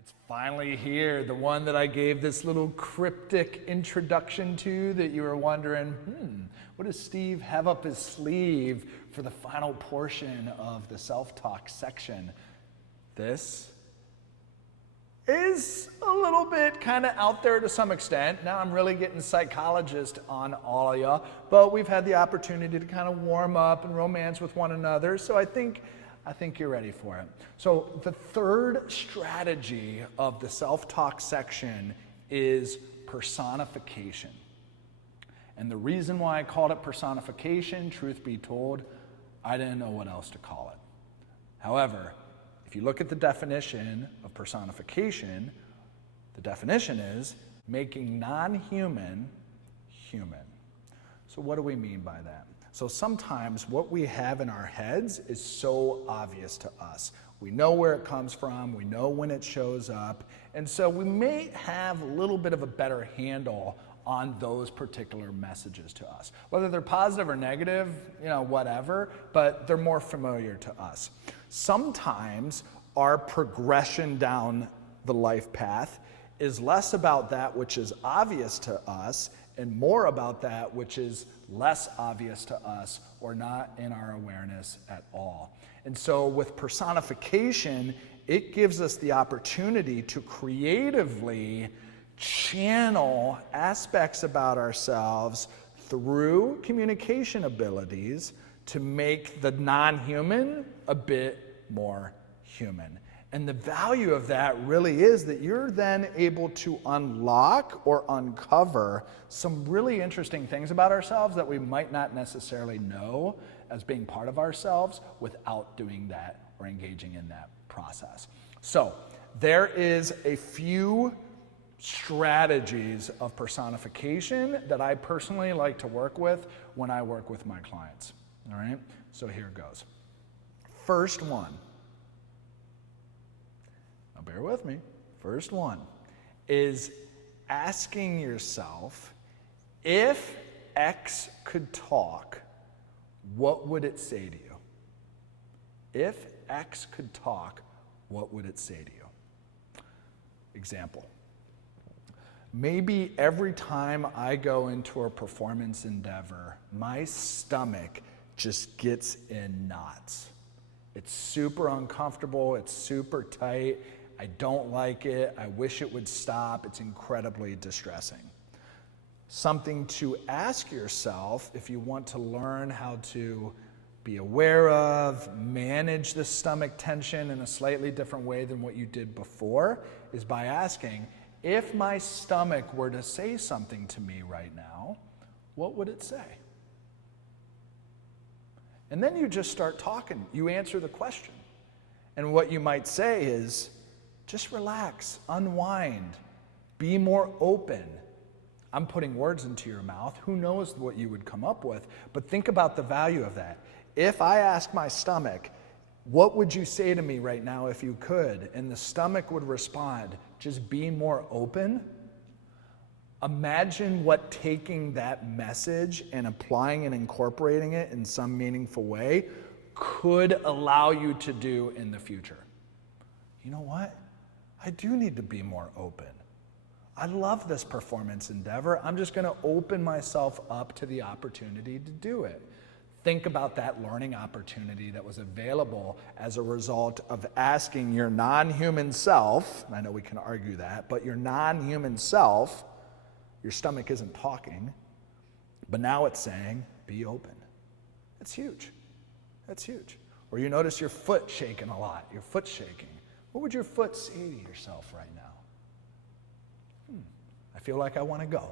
It's finally here, the one that I gave this little cryptic introduction to that you were wondering, what does Steve have up his sleeve for the final portion of the self-talk section? This is a little bit kind of out there to some extent. Now I'm really getting psychologist on all of you, but we've had the opportunity to kind of warm up and romance with one another, so I think you're ready for it. So the third strategy of the self-talk section is personification. And the reason why I called it personification, truth be told, I didn't know what else to call it. However, if you look at the definition of personification, the definition is making non-human human. So what do we mean by that? So sometimes what we have in our heads is so obvious to us. We know where it comes from, we know when it shows up, and so we may have a little bit of a better handle on those particular messages to us. Whether they're positive or negative, whatever, but they're more familiar to us. Sometimes our progression down the life path is less about that which is obvious to us and more about that which is less obvious to us or not in our awareness at all. And so with personification, it gives us the opportunity to creatively channel aspects about ourselves through communication abilities to make the non-human a bit more human. And the value of that really is that you're then able to unlock or uncover some really interesting things about ourselves that we might not necessarily know as being part of ourselves without doing that or engaging in that process. So there is a few strategies of personification that I personally like to work with when I work with my clients. All right, so here goes. First one. Bear with me. First one is asking yourself, if X could talk, what would it say to you? If X could talk, what would it say to you? Example. Maybe every time I go into a performance endeavor, my stomach just gets in knots. It's super uncomfortable, it's super tight. I don't like it. I wish it would stop. It's incredibly distressing. Something to ask yourself if you want to learn how to be aware of, manage the stomach tension in a slightly different way than what you did before, is by asking, if my stomach were to say something to me right now, what would it say? And then you just start talking. You answer the question. And what you might say is, just relax, unwind, be more open. I'm putting words into your mouth. Who knows what you would come up with? But think about the value of that. If I ask my stomach, what would you say to me right now if you could? And the stomach would respond, just be more open. Imagine what taking that message and applying and incorporating it in some meaningful way could allow you to do in the future. You know what? I do need to be more open. I love this performance endeavor. I'm just going to open myself up to the opportunity to do it. Think about that learning opportunity that was available as a result of asking your non-human self, and I know we can argue that, but your non-human self, your stomach isn't talking, but now it's saying, be open. It's huge. That's huge. Or you notice your foot shaking a lot. Your foot's shaking. What would your foot say to yourself right now? I feel like I want to go.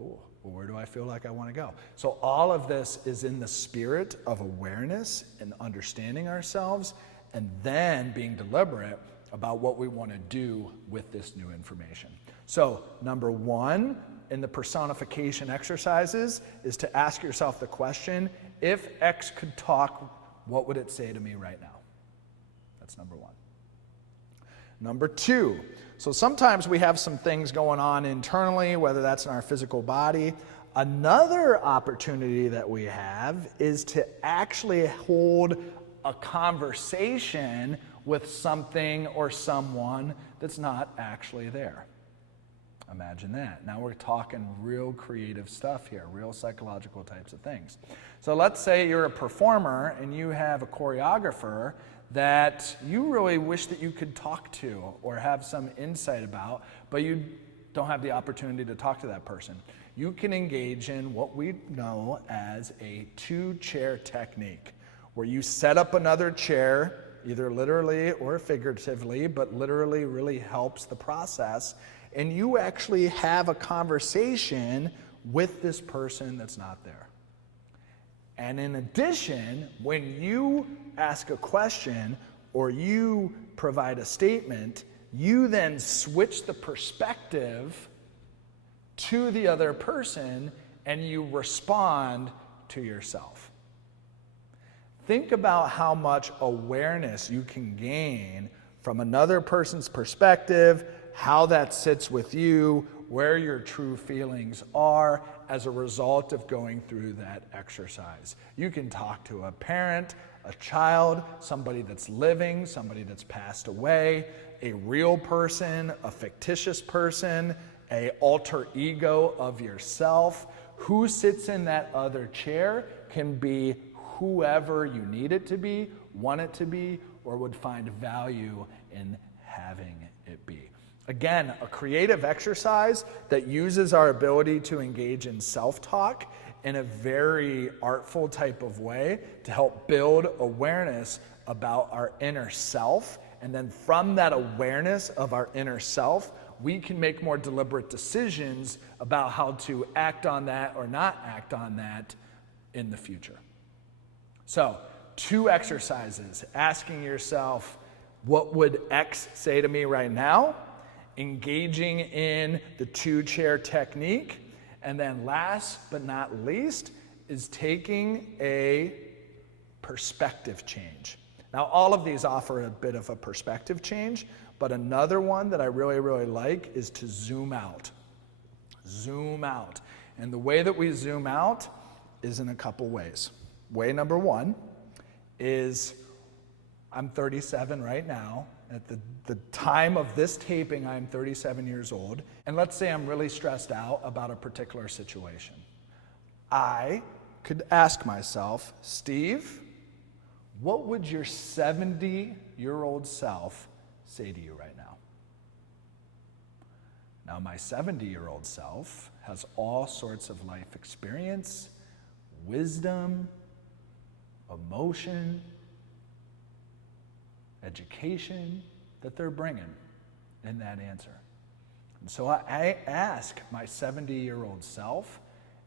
Oh, well, where do I feel like I want to go? So all of this is in the spirit of awareness and understanding ourselves and then being deliberate about what we want to do with this new information. So number one in the personification exercises is to ask yourself the question, if X could talk, what would it say to me right now? That's number one. Number two, so sometimes we have some things going on internally, whether that's in our physical body. Another opportunity that we have is to actually hold a conversation with something or someone that's not actually there. Imagine that. Now we're talking real creative stuff here, real psychological types of things. So let's say you're a performer and you have a choreographer that you really wish that you could talk to or have some insight about, but you don't have the opportunity to talk to that person. You can engage in what we know as a two-chair technique, where you set up another chair, either literally or figuratively, but literally really helps the process, and you actually have a conversation with this person that's not there. And in addition, when you ask a question or you provide a statement, you then switch the perspective to the other person and you respond to yourself. Think about how much awareness you can gain from another person's perspective, how that sits with you, where your true feelings are as a result of going through that exercise. You can talk to a parent, a child, somebody that's living, somebody that's passed away, a real person, a fictitious person, an alter ego of yourself. Who sits in that other chair can be whoever you need it to be, want it to be, or would find value in having it be. Again, a creative exercise that uses our ability to engage in self-talk in a very artful type of way to help build awareness about our inner self. And then from that awareness of our inner self, we can make more deliberate decisions about how to act on that or not act on that in the future. So, 2 exercises. Asking yourself, what would X say to me right now? Engaging in the 2-chair technique. And then last but not least is taking a perspective change. Now, all of these offer a bit of a perspective change, but another one that I really, really like is to zoom out. Zoom out. And the way that we zoom out is in a couple ways. Way number 1 is, I'm 37 right now. At the time of this taping, I'm 37 years old. And let's say I'm really stressed out about a particular situation. I could ask myself, Steve, what would your 70-year-old self say to you right now? Now, my 70-year-old self has all sorts of life experience, wisdom, emotion, education that they're bringing in that answer. And so I ask my 70-year-old self,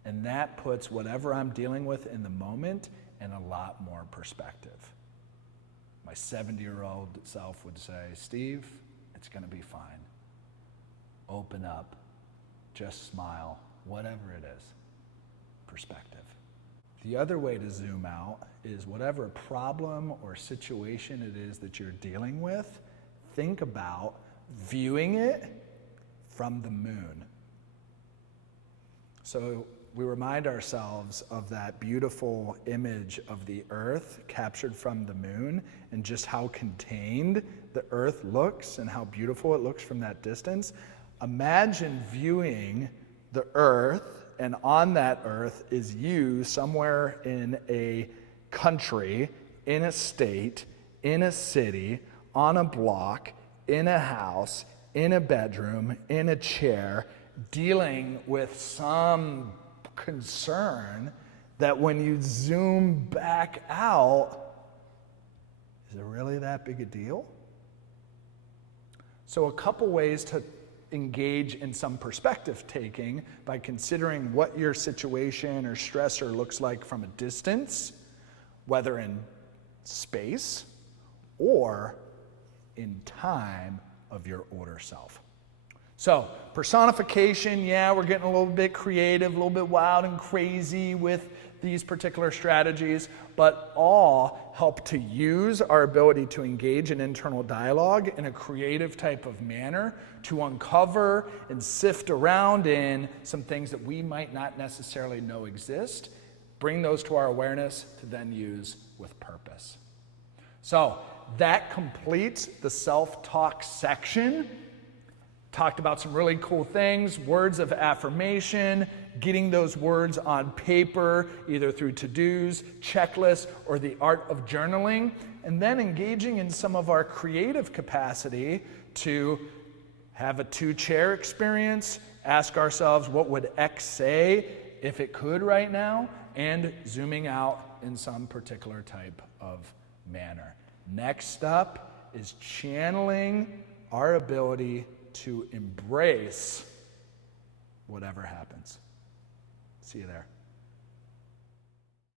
and that puts whatever I'm dealing with in the moment in a lot more perspective. My 70-year-old self would say, Steve, it's going to be fine. Open up, just smile, whatever it is. Perspective. The other way to zoom out is whatever problem or situation it is that you're dealing with, think about viewing it from the moon. So we remind ourselves of that beautiful image of the Earth captured from the moon and just how contained the Earth looks and how beautiful it looks from that distance. Imagine viewing the Earth, and on that Earth is you somewhere in a country, in a state, in a city, on a block, in a house, in a bedroom, in a chair, dealing with some concern that when you zoom back out, is it really that big a deal? So a couple ways to engage in some perspective taking by considering what your situation or stressor looks like from a distance, whether in space or in time of your older self. So, personification, yeah, we're getting a little bit creative, a little bit wild and crazy with these particular strategies, but all help to use our ability to engage in internal dialogue in a creative type of manner to uncover and sift around in some things that we might not necessarily know exist, bring those to our awareness to then use with purpose. So, that completes the self-talk section. Talked about some really cool things, words of affirmation, getting those words on paper, either through to-dos, checklists, or the art of journaling, and then engaging in some of our creative capacity to have a two-chair experience, ask ourselves, what would X say if it could right now, and zooming out in some particular type of manner. Next up is channeling our ability to embrace whatever happens. See you there.